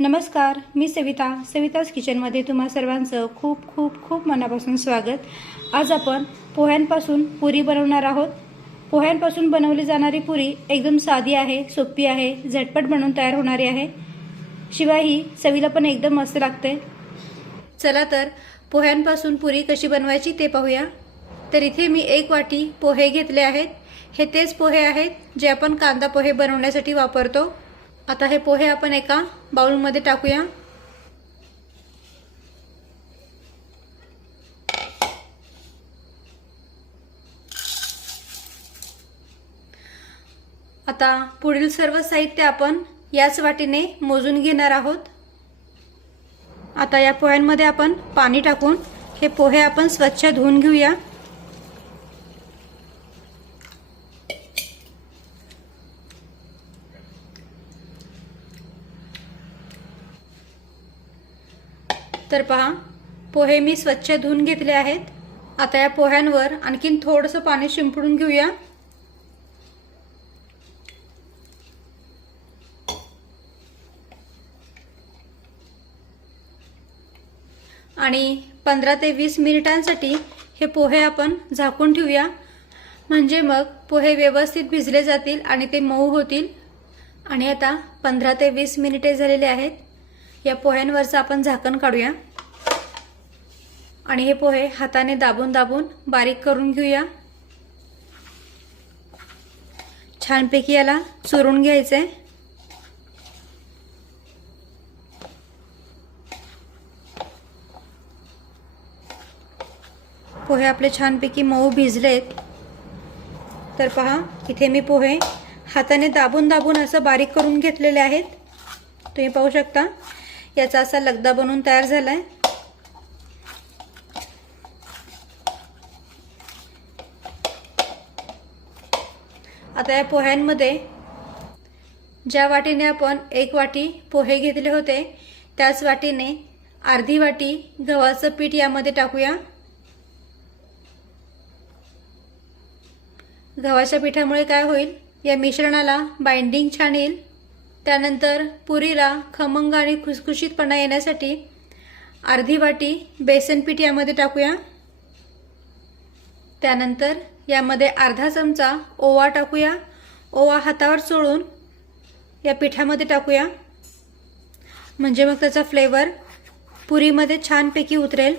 नमस्कार, मी सवितास किचनमध्ये तुम्हा सर्वांचं खूप खूप खूप मनापासून स्वागत। आज आपण पोह्यांपासून पुरी बनवणार आहोत। पोह्यांपासून बनवली जाणारी पुरी एकदम साधी आहे, सोपी आहे, झटपट बनवून तयार होणारी आहे। शिवाय ही चवीला पण एकदम मस्त लागते। चला तर पोह्यांपासून पुरी कशी बनवायची ते पाहूया। तर इथे मी 1 वाटी पोहे घेतले आहेत। हे तेच पोहे आहेत जे आपण कांदा पोहे बनवण्यासाठी वापरतो। आता हे पोहे आपण एका बाउल मध्ये टाकूया। आता पुढील सर्व साहित्य आपण याच वाटीने मोजून घेणार आहोत। आता या पोह्यांमध्ये आपण पाणी टाकून हे पोहे आपण स्वच्छ धुवून घेऊया। तर पहा, पोहे मी स्वच्छ धुवून घेतले आहेत। आता या पोह्यांवर आणखीन थोडंसं पाणी शिंपडून घेऊया। आणि 15 ते 20 मिनिटांसाठी हे पोहे आपण झाकून ठेवूया, म्हणजे मग पोहे व्यवस्थित भिजले जातील आणि ते मऊ होतील। आणि आता 15 ते 20 मिनिटे झालेले आहेत। या पोह्यांवरचं आपण झाकण काढूया आणि हे पोहे हाताने दाबून दाबून बारीक करून घेऊया। छानपैकी याला चुरून घ्यायचे। पोहे आपले छानपैकी मऊ भिजलेत। तर पहा, इथे मी पोहे हाताने दाबून दाबून असं बारीक करून घेतलेले आहेत। तुम्ही पाहू शकता, याचा असा लगदा बनवून तयार झालाय। आता या पोह्यांमध्ये ज्या वाटीने आपण 1 वाटी पोहे घेतले होते, त्याच वाटीने अर्धी वाटी गव्हाचं पीठ यामध्ये टाकूया। गव्हाच्या पिठामुळे काय होईल, या मिश्रणाला बाइंडिंग छान येईल। त्यानंतर पुरीला खमंग आणि खुसखुशीतपणा येण्यासाठी अर्धी वाटी बेसन पीठ यामध्ये टाकूया। त्यानंतर यामध्ये अर्धा चमचा ओवा टाकूया। ओवा हातावर चोळून या पिठामध्ये टाकूया, म्हणजे मग त्याचा फ्लेवर पुरीमध्ये छानपैकी उतरेल।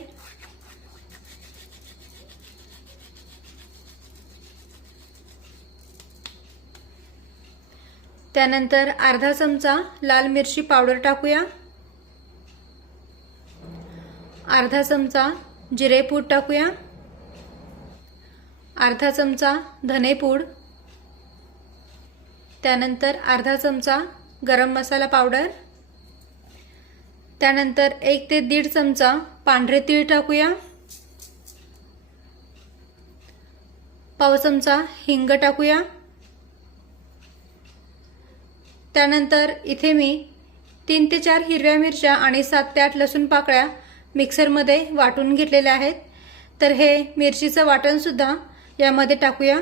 त्यानंतर अर्धा चमचा लाल मिरची पावडर टाकूया। अर्धा चमचा जिरेपूड टाकूया। अर्धा चमचा धनेपूड। त्यानंतर अर्धा चमचा गरम मसाला पावडर। त्यानंतर 1 ते 1.5 चमचा पांढरे तीळ टाकूया। पाव चमचा हिंग टाकूया। त्यानंतर इथे मी 3 ते 4 हिरव्या मिरच्या आणि 7 ते 8 लसूण पाकळ्या मिक्सरमध्ये वाटून घेतलेल्या आहेत। तर हे मिरचीचं वाटण सुद्धा यामध्ये टाकूया।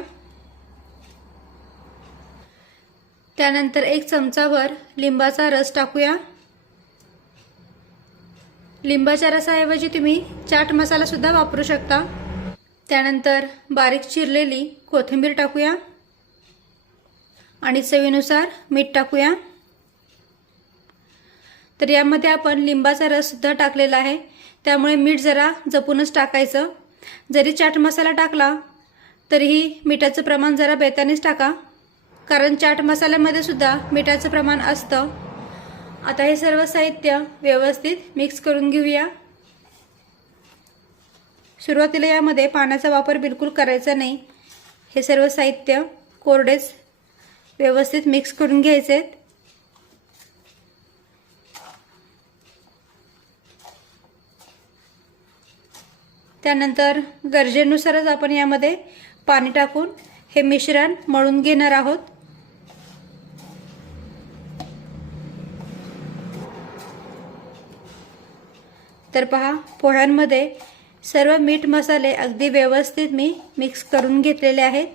त्यानंतर 1 चमचाभर लिंबाचा रस टाकूया। लिंबाच्या रसाऐवजी तुम्ही चाट मसाला सुद्धा वापरू शकता। त्यानंतर बारीक चिरलेली कोथिंबीर टाकूया आणि चवीनुसार मीठ टाकूया। तर यामध्ये आपण लिंबाचा रस सुद्धा टाकलेला आहे, त्यामुळे मीठ जरा जपूनच टाकायचं। जरी चाट मसाला टाकला तरीही मिठाचं प्रमाण जरा बेतानेच टाका, कारण चाट मसाल्यामध्ये सुद्धा मिठाचं प्रमाण असतं। आता हे सर्व साहित्य व्यवस्थित मिक्स करून घेऊया। सुरुवातीला यामध्ये पाण्याचा वापर बिलकुल करायचा नाही। हे सर्व साहित्य कोरडेच व्यवस्थित मिक्स करून घ्यायचे। त्यानंतर गरजेनुसारच आपण यामध्ये पाणी टाकून हे मिश्रण मळून घेणार आहोत। तर पहा, पोह्यांमध्ये सर्व मीठ मसाले अगदी व्यवस्थित मी मिक्स करून घेतलेले आहेत।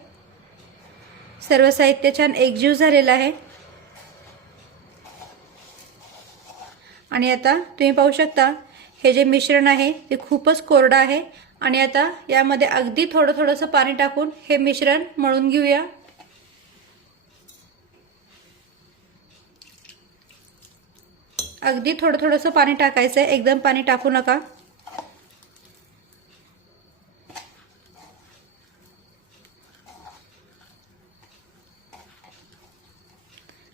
सर्व साहित्य छान एकजीव झालेलं आहे। आणि आता तुम्ही पाहू शकता हे जे मिश्रण आहे ते खूपच कोरडं आहे आणि आता यामध्ये अगदी थोडंसं पाणी टाकून हे मिश्रण मळून घेऊया। अगदी थोडंसं पाणी टाकायचं आहे, एकदम पाणी टाकू नका।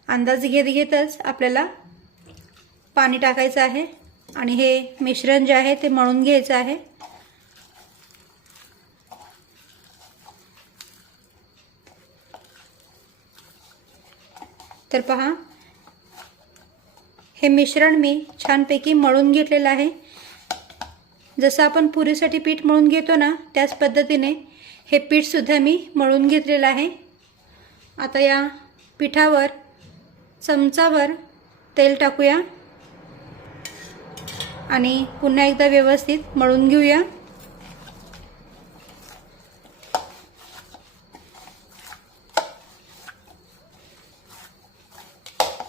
अंदाज घेतच आपल्याला पाणी टाकायचं आहे आणि हे मिश्रण जे आहे ते मळून घ्यायचं आहे। तर पहा हे मिश्रण मी छानपैकी मळून घेतलेलं आहे। जसं आपण पुरीसाठी पीठ मळून घेतो ना त्याच पद्धतीने हे पीठ सुद्धा मी मळून घेतलेलं आहे। आता या पिठावर चमचाभर तेल टाकूया आणि पुन्हा एकदा व्यवस्थित मळून घेऊया।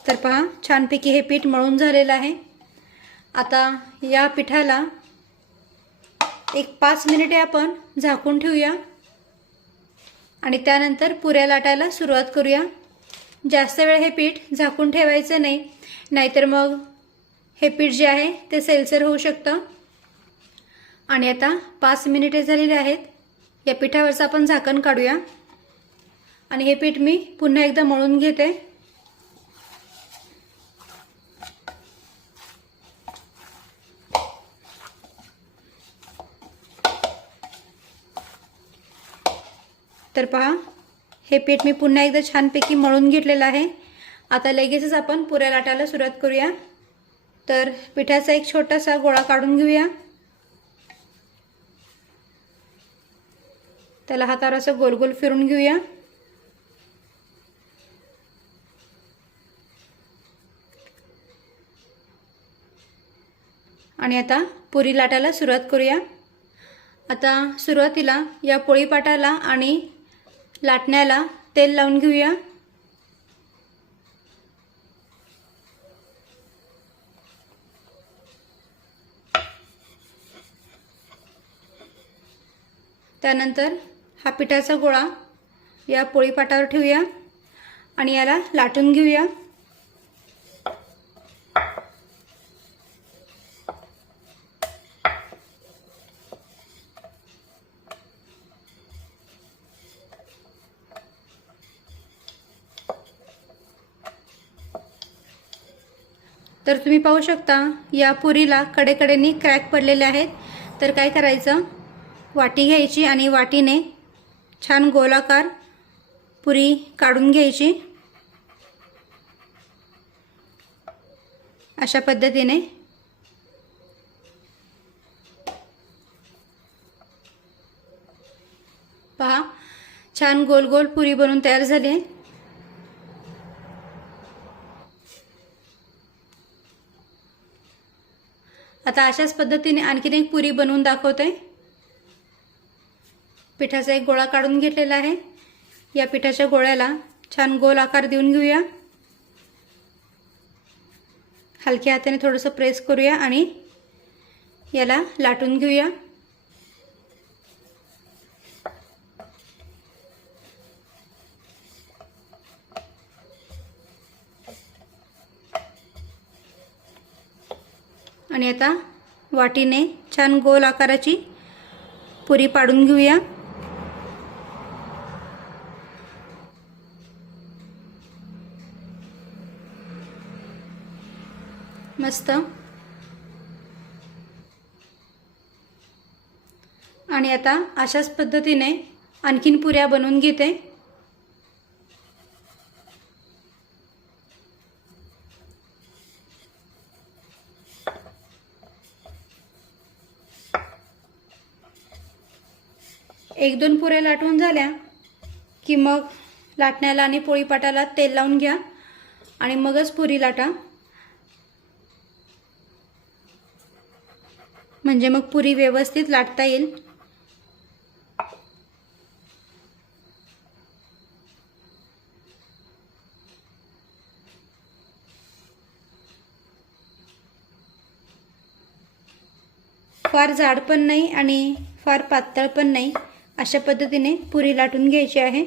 तर पहा छानपैकी हे पीठ मळून झालेलं आहे। आता या पिठाला एक 5 मिनिटे आपण झाकून ठेवूया आणि त्यानंतर पुऱ्या लाटायला सुरुवात करूया। जास्त वेळ हे पीठ झाकून ठेवायचं नाही, नाहीतर मग हे पीठ जे आहे ते सैलसर होऊ शकतं। आणि आता 5 मिनिटे झालेली आहेत। या पिठावरचं आपण झाकण काढूया आणि हे पीठ मी पुन्हा एकदा मळून घेते। तर पहा हे पीठ मी पुन्हा एकदा छानपैकी मळून घेतलेलं आहे। आता लगेचच आपण पुऱ्या लाटायला सुरुवात करूया। तर पिठाचा एक छोटासा गोळा काढून घेऊया, त्याला हातावर असं गोल गोल फिरून घेऊया आणि आता पुरी लाटायला सुरुवात करूया। आता सुरुवातीला या पोळीपाटाला आणि लाटण्याला तेल लावून घेऊया। त्यानंतर हा पिठाचा गोळा या पोळीपाटावर ठेवूया आणि याला लाटून घेऊया। तर तुम्ही पाहू शकता या पुरीला कडेकडेनी क्रॅक पडलेले आहेत। तर काय करायचं, वाटी घ्यायची आणि वाटीने छान गोलाकार पुरी काढून घ्यायची अशा पद्धतीने। पहा छान गोल गोल पुरी बनून तयार झाली। आता अशाच पद्धतीने आणखीन एक पुरी बनवून दाखवते। पिठाचा एक गोळा काढून घेतलेला आहे। या पिठाच्या गोळ्याला छान गोल आकार देऊन घेऊया, हलक्या हाताने थोडंसं प्रेस करूया आणि याला लाटून घेऊया। आणि आता वाटीने छान गोल आकाराची पुरी पाडून घेऊया। मस्त। आणि आता अशाच पद्धतीने आणखीन पुऱ्या बनवून घेते। एक दोन पुऱ्या लाटून झाल्या की मग लाटण्याला आणि पोळीपाटाला तेल लावून घ्या आणि मगच पुरी लाटा, म्हणजे मग पुरी व्यवस्थित लाटता येईल। फार जाड पण नाही आणि फार पातळ पण नाही, अशा पद्धतीने पुरी लाटून घ्यायची आहे।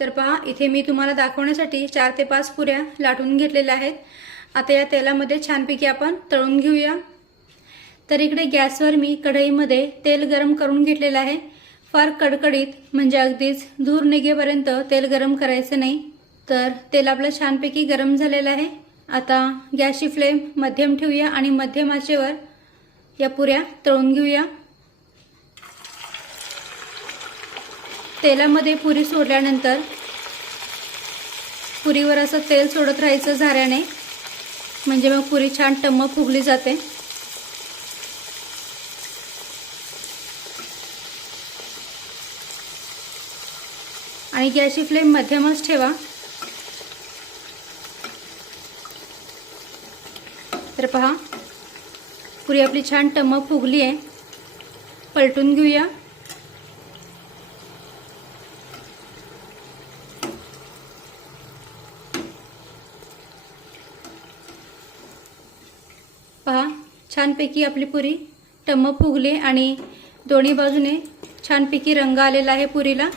तर पहा, इथे मी तुम्हाला दाखवण्यासाठी 4 ते 5 पुऱ्या लाटून घेतलेल्या आहेत। आता या तेलामध्ये छानपैकी आपण तळून घेऊया। तर इकडे गॅसवर मी कढईमध्ये तेल गरम करून घेतलेलं आहे। फार कडकडीत म्हणजे अगदीच धूर निघेपर्यंत तेल गरम करायचं नाही। तर तेल आपलं छानपैकी गरम झालेलं आहे। आता गॅसची फ्लेम मध्यम ठेवूया आणि मध्यम आचेवर या पुऱ्या तळून घेऊया। तेलामध्ये पुरी सोडल्यानंतर पुरीवर असं तेल सोडत राहायचं झाऱ्याने, म्हणजे मग पुरी छान टम्म फुगली जाते। आणि गॅसची फ्लेम मध्यमच ठेवा। तर पहा, पुरी आपली छान टम्म फुगली आहे। पलटून घेऊया। पहा, छानपैकी आपली पुरी टम्म फुगली आणि दोन्ही बाजूने छानपैकी रंग आलेला आहे पुरीला।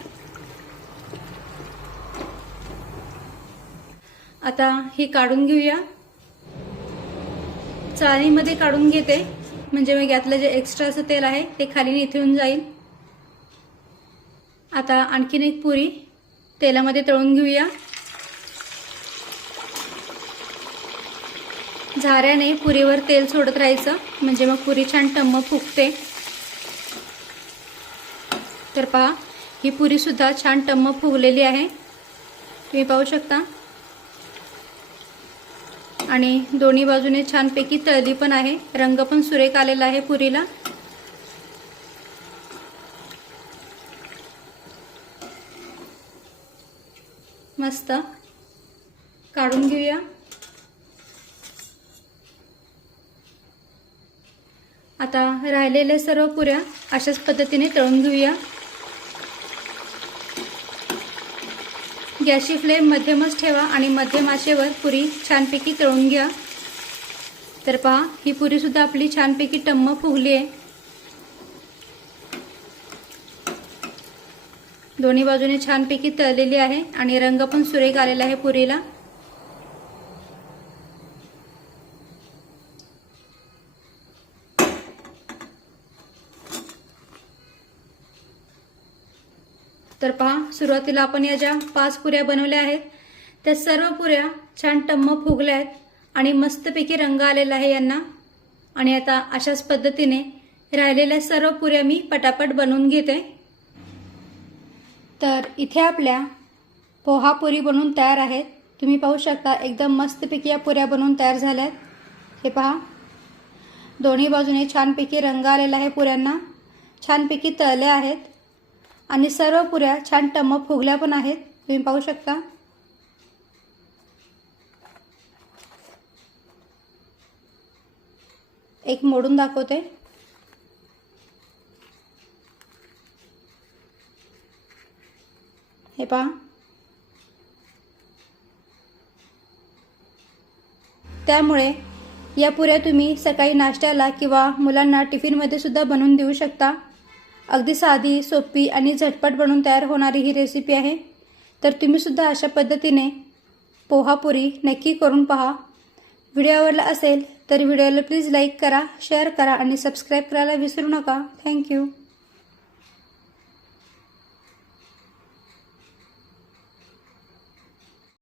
आता ही काढून घेऊया। चाळणीमध्ये काढून घेते, म्हणजे मग यातलं जे एक्स्ट्राचं तेल आहे ते खाली निथळून जाईल। आता आणखीन एक पुरी तेलामध्ये तळून घेऊया। झाऱ्याने पुरीवर तेल सोडत राहायचं, म्हणजे मग पुरी छान टम्म फुगते। तर पहा, ही पुरी सुद्धा छान टम्म फुगलेली आहे, तुम्ही पाहू शकता। आणि दोन्ही बाजूने छानपैकी तळली पण आहे, रंग पण सुरेख आलेला आहे पुरीला। मस्त काढून घेऊया। आता राहिलेल्या सर्व पुऱ्या अशाच पद्धतीने तळून घेऊया। गॅसची फ्लेम मध्यमच ठेवा आणि मध्यम आचेवर पुरी छानपैकी तळून घ्या। तर पहा, ही पुरी सुद्धा आपली छानपैकी टम्म फुगली आहे। दोन्ही बाजूने छानपैकी तळलेली आहे आणि रंग पण सुरेख आलेला आहे पुरीला। तर पहा, सुरुवातीला आपण या ज्या 5 पुऱ्या बनवल्या आहेत त्या सर्व पुऱ्या छान टम्म फुगल्या आहेत आणि मस्तपैकी रंग आलेला आहे यांना। आणि आता अशाच पद्धतीने राहिलेल्या सर्व पुऱ्या मी पटापट बनवून घेते। तर इथे आपल्या पोहा पुरी बनवून तयार आहेत, तुम्ही पाहू शकता। एकदम मस्तपैकी या पुऱ्या बनवून तयार झाल्या आहेत। हे पहा, दोन्ही बाजूने छानपैकी रंग आलेला आहे पुऱ्यांना, छानपैकी तळल्या आहेत आणि सर्व पुऱ्या छान टम्म फुगल्या पण आहेत, तुम्ही पाहू शकता। एक मोडून दाखवते। हे पहा, त्यामुळे या पुऱ्या तुम्ही सकाळी नाश्त्याला किंवा मुलांना टिफिनमध्ये सुद्धा बनवून देऊ शकता। अगदी साधी, सोपी आणि झटपट बनवून तयार होणारी ही रेसिपी आहे। तर तुम्ही सुद्धा अशा पद्धतीने पोहा पुरी नक्की करून पहा। व्हिडिओ आवडला असेल तर व्हिडिओला प्लीज लाईक करा, शेअर करा आणि सबस्क्राईब करायला विसरू नका। थँक्यू।